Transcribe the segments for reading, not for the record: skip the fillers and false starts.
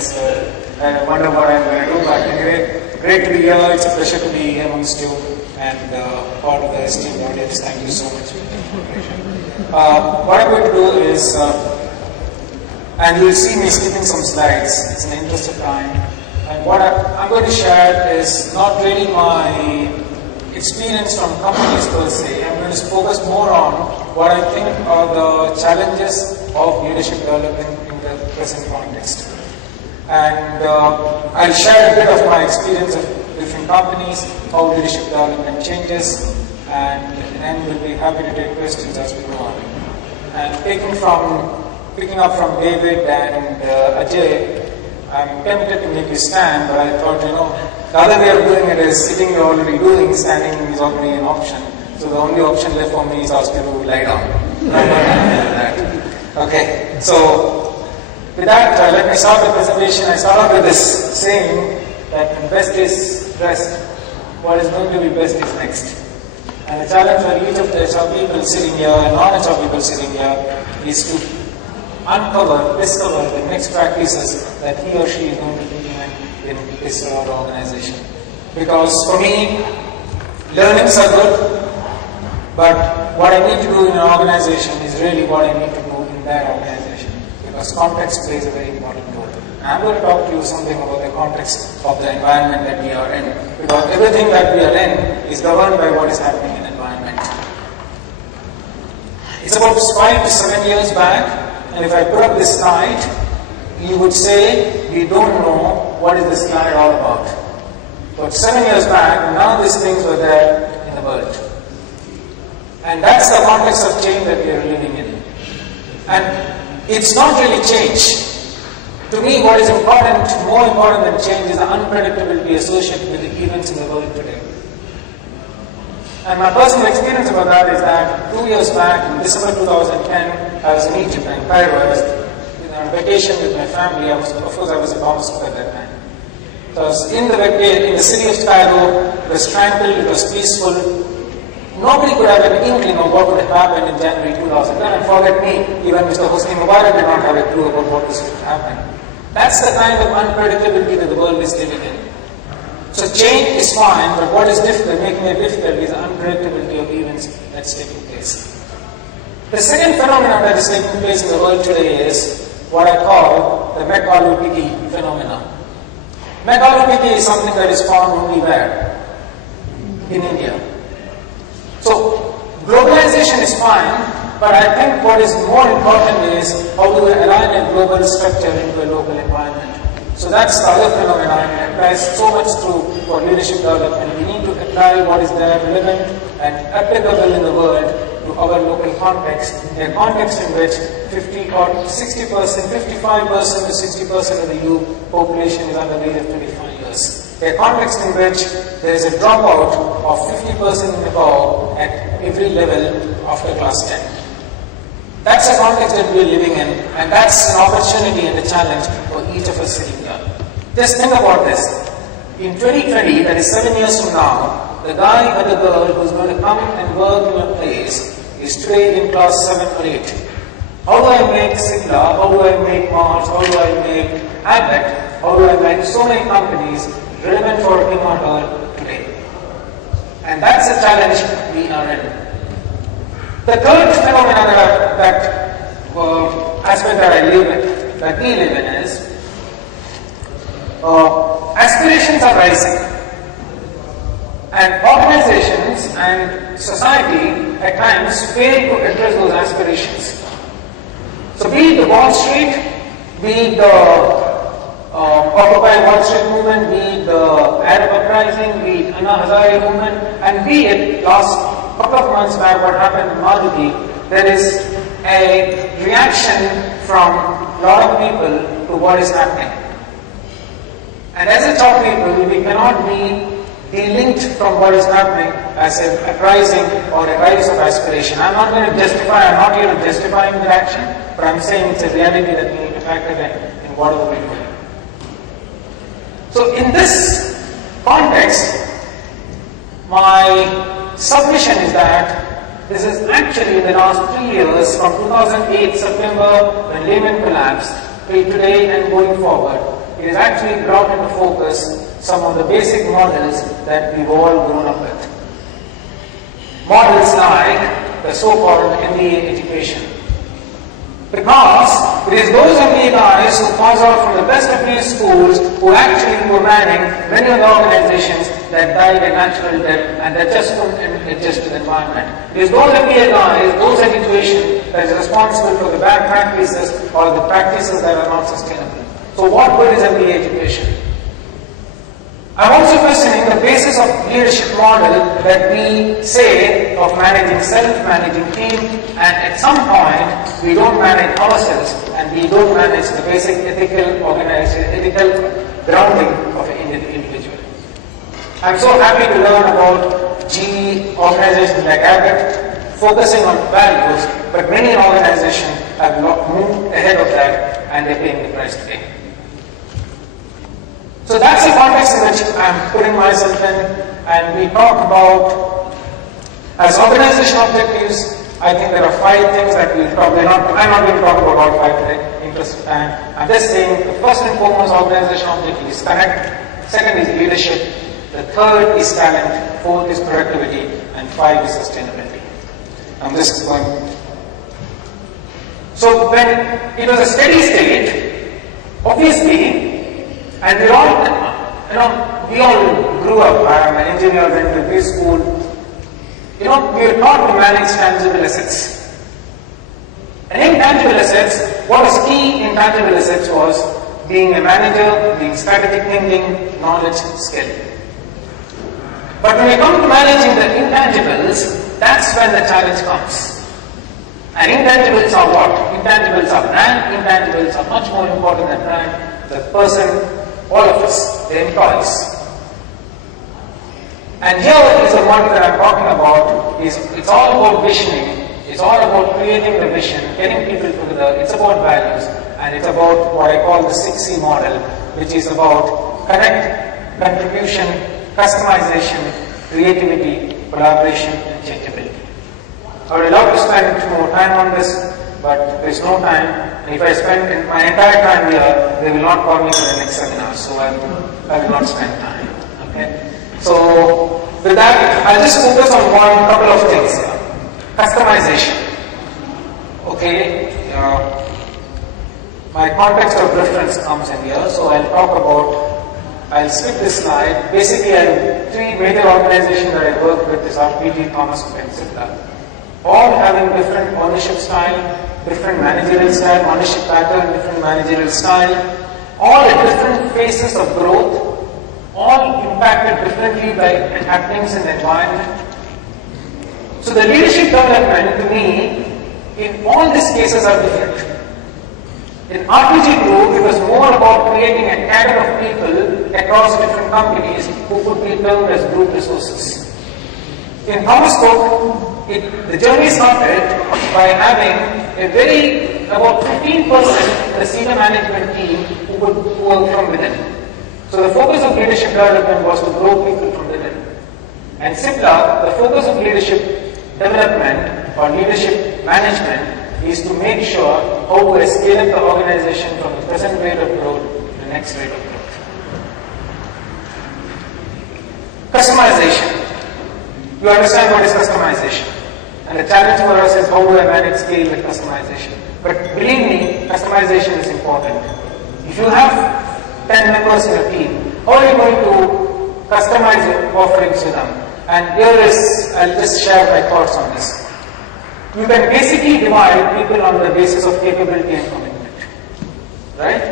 so I wonder what I'm going to do. But anyway, great to be here. It's a pleasure to be amongst you and part of the esteemed audience. Thank you so much for the invitation. What I'm going to do is, and you'll see me skipping some slides. It's in the interest of time. And what I'm going to share is not really my experience from companies per se. I'm going to focus more on what I think are the challenges of leadership development in the present context. And I'll share a bit of my experience of different companies, how leadership development changes, and then we'll be happy to take questions as we go on. And picking up from David and Ajay, I'm tempted to make you stand, but I thought, the other way of doing it is sitting you're already doing, standing is already an option. So the only option left for me is ask you to lie down. Okay, so with that, let me start the presentation. I start off with this saying that when best is dressed, what is going to be best is next. And the challenge for each of the HR people sitting here and non-HR people sitting here is to discover the next practices that he or she is going to implement in his or her organization. Because for me, learnings are good, but what I need to do in an organization is really what I need to do in their organization. Because context plays a very important role. And I'm going to talk to you something about the context of the environment that we are in. Because everything that we are in is governed by what is happening in the environment. It's about 5 to 7 years back. And if I put up this slide, you would say, we don't know what is this slide all about. But 7 years back, none of these things were there in the world. And that's the context of change that we are living in. And it's not really change. To me, what is important, more important than change, is the unpredictability associated with the events in the world today. And my personal experience about that is that 2 years back, in December 2010, I was in Egypt, in Cairo. I was on vacation with my family. Of course, I was a pharmacist at that time. So I was in the city of Cairo. It was tranquil, it was peaceful. Nobody could have an inkling of what would happen in January 2010. And forget me, even Mr. Hosni Mubarak did not have a clue about what was going to happen. That's the kind of unpredictability that the world is living in. So change is fine, but what is difficult, making it difficult, is the unpredictability of events that's taking place. The second phenomenon that is taking place in the world today is what I call the Meg-Aloo-Piki phenomenon. Meg-Aloo-Piki is something that is found only where? In India. So globalization is fine, but I think what is more important is how do we align a global structure into a local environment. So that's the other phenomenon. It applies so much for leadership development. We need to apply what is there relevant and applicable in the world to our local context, a context in which 50 or 60%, 55% to 60% of the youth population is under the age of 25 years. A context in which there is a dropout of 50% and above at every level after class 10. That's the context that we are living in, and that's an opportunity and a challenge for each of us sitting here. Just think about this. In 2020, that is 7 years from now, the guy or the girl who's going to come and work in your place is today in class 7 or 8. How do I make CIPLA? How do I make Mars? How do I make Abbott? How do I make so many companies relevant for him or her today? And that's the challenge we are in. The third phenomenon aspect that we live in is aspirations are rising, and organizations and society at times fail to address those aspirations. So be it the Wall Street, be it the Occupy Wall Street movement, be it the Arab uprising, be it Anna Hazare movement, and be it last couple of months back what happened in Madhuri, there is a reaction from a lot of people to what is happening. And as a top people, we cannot be delinked from what is happening as a uprising or a rise of aspiration. I'm not going to justify, I'm not here to justify the action, but I'm saying it's a reality that we need to factor in whatever we do. So in this context, my submission is that this is actually in the last 3 years, from 2008 September when Lehman collapsed, till today and going forward, it is actually brought into focus some of the basic models that we've all grown up with. Models like the so-called MBA education. Because it is those MBA guys who pass out from the best MBA schools who actually were manning many of the organizations that died a natural death and that just couldn't adjust to the environment. It is those MBA guys, those education that is responsible for the bad practices or the practices that are not sustainable. So what good is MBA education? I'm also questioning the basis of leadership model that we say of managing self, managing team, and at some point we don't manage ourselves and we don't manage the basic ethical grounding of an individual. I'm so happy to learn about GE organizations like Abbott focusing on values, but many organizations have not moved ahead of that and they're paying the price today. So that's the context in which I'm putting myself in, and we talk about, as organization objectives, I think there are 5 things that we'll probably not, I'm not going to talk about all 5 today, interest of time. I'm just saying the first and foremost organization objective is connect, second is leadership, the third is talent, fourth is productivity, and 5 is sustainability. I'm just going. So when it was a steady state, obviously, and we all, we all grew up. I'm an engineer, went to B school. We were taught to manage tangible assets. And intangible assets, what was key in tangible assets was being a manager, being strategic thinking, knowledge, skill. But when we come to managing the intangibles, that's when the challenge comes. And intangibles are what? Intangibles are brand, intangibles are much more important than brand. The person, all of us, the employees. And here is the one that I'm talking about, it's all about visioning, it's all about creating the vision, getting people together, it's about values, and it's about what I call the 6C model, which is about connect, contribution, customization, creativity, collaboration, and changeability. I would love to spend more time on this, but there's no time. And if I spend my entire time here, they will not call me for the next seminar, so I will not spend time. Okay? So with that, I'll just focus on couple of things here. Customization. Okay, my context of reference comes in here, so I'll skip this slide. Basically, I have 3 major organizations that I work with: is RPG, Thomas Cook, and CIPLA. All having different ownership style, different managerial style, ownership pattern, different managerial style, all at different phases of growth, all impacted differently by happenings in the environment. So the leadership development to me, in all these cases are different. In RPG group, it was more about creating a cadre of people across different companies who could be termed as group resources. In Thomas Cook, the journey started by having about 15% the senior management team who were from within. So the focus of leadership development was to grow people from within. And CIPLA, the focus of leadership development or leadership management is to make sure how to scale up the organization from the present rate of growth to the next rate of growth. Customization. You understand what is customization. And the challenge for us is how do I manage scale with customization. But believe me, customization is important. If you have 10 members in your team, how are you going to customize your offerings to them? And here is, I'll just share my thoughts on this. You can basically divide people on the basis of capability and commitment. Right?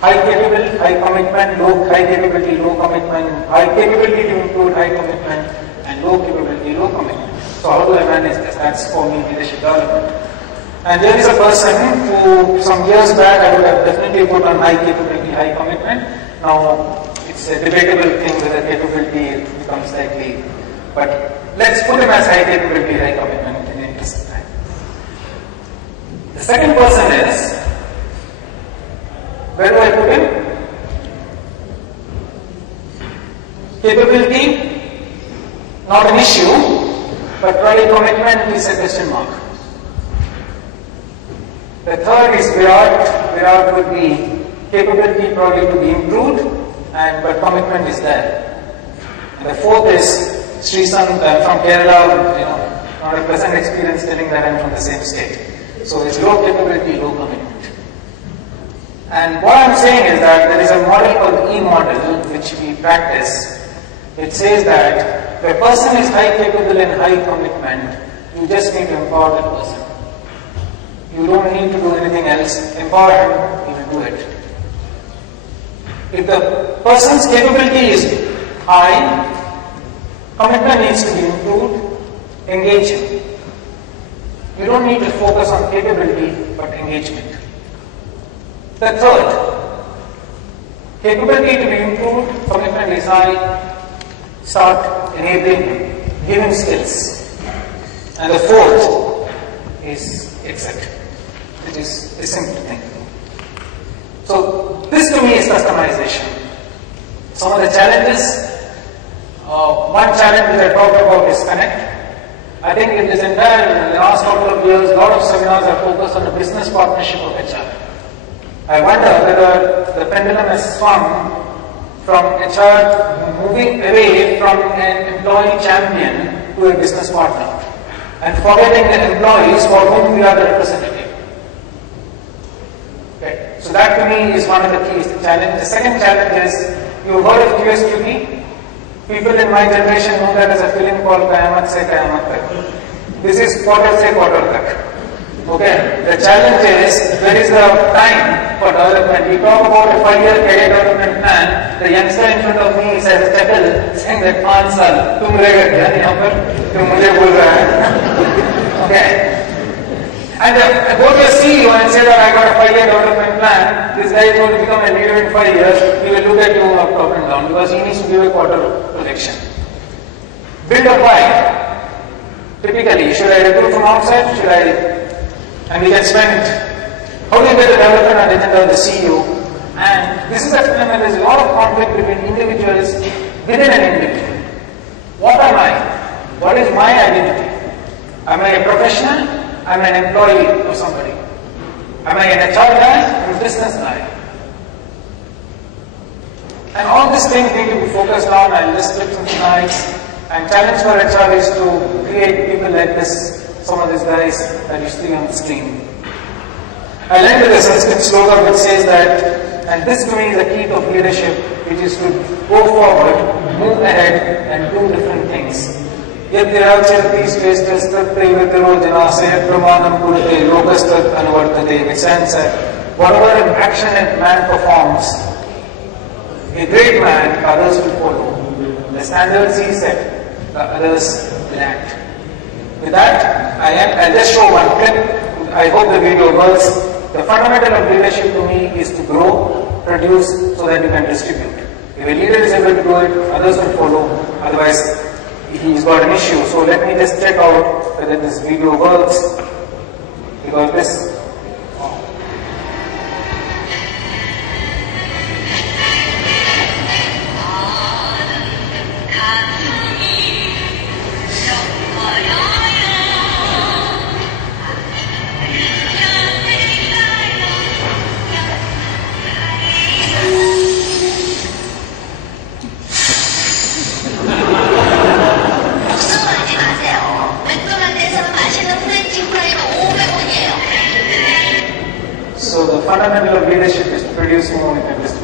High capability, high commitment, high capability, low commitment, high capability to include high commitment, and low capability, low commitment. So how do I manage this? That's for me leadership development. And there is a person who some years back I would have definitely put on high capability, high commitment. Now it's a debatable thing whether capability becomes likely. But let's put him as high capability, high commitment in the interest of time. The second person is, where do I put him? Capability, not an issue. But early commitment is a question mark. The third is Virat. Virat would be capability probably to be improved, but commitment is there. And the fourth is Srisanth from Kerala, not a pleasant experience telling that I'm from the same state. So it's low capability, low commitment. And what I'm saying is that there is a model called E model which we practice. It says that if a person is high capable and high commitment, you just need to empower that person. You don't need to do anything else. Empower him, he will do it. If the person's capability is high, commitment needs to be improved, engage him. You don't need to focus on capability, but engagement. The third, capability to be improved, commitment is high, start enabling him, give him skills. And the fourth is exit, which is a simple thing. So this to me is customization. Some of the challenges, one challenge which I talked about is connect. I think in the last couple of years, a lot of seminars are focused on the business partnership of HR. I wonder whether the pendulum has swung from HR moving away from an employee champion to a business partner and forgetting the employees for whom we are the representative. Okay. So that to me is one of the keys. The second challenge is, you've heard of QSQP? People in my generation know that as a film called Kayamat Se Kayamat Tak. This is quarter se quarter tak. Okay, the challenge is, there is a time for development. We talk about a 5-year career development plan. The youngster in front of me says a chuckle, saying that 5 saal, tum रहेगा क्या यहाँ पर? तुम मुझे बोल रहा है. Okay. And go to a CEO and say that I got a 5-year development plan. This guy is going to become a leader in 5 years. He will look at you up and down because he needs to give a quarter projection. Build a why. Typically, should I recruit from outside? Should I? And we can spend, how do you get the development on the agenda of the CEO? And this is a phenomenon, there is a lot of conflict between individuals within an individual. What am I? What is my identity? Am I a professional? Am I an employee of somebody? Am I an HR guy? Am I a business guy? And all these things need to be focused on. I'll just flip some slides. And challenge for HR is to create people like this. Some of these guys that you see on the screen. I learned with a Sanskrit slogan which says that, and this to me is the key of leadership, which is to go forward, move ahead, and do different things. Yet there are charities, tastes, previtaro janase, pramanam kurate, lokastat anuvartate, which stands that whatever action a man performs, a great man, others will follow. The standards he set, the others will act. With that, I'll just show one clip. I hope the video works. The fundamental of leadership to me is to grow, produce, so that you can distribute. If a leader is able to do it, others will follow. Otherwise, he's got an issue. So let me just check out whether this video works. Because this. So the fundamental of leadership is to produce more and distribute.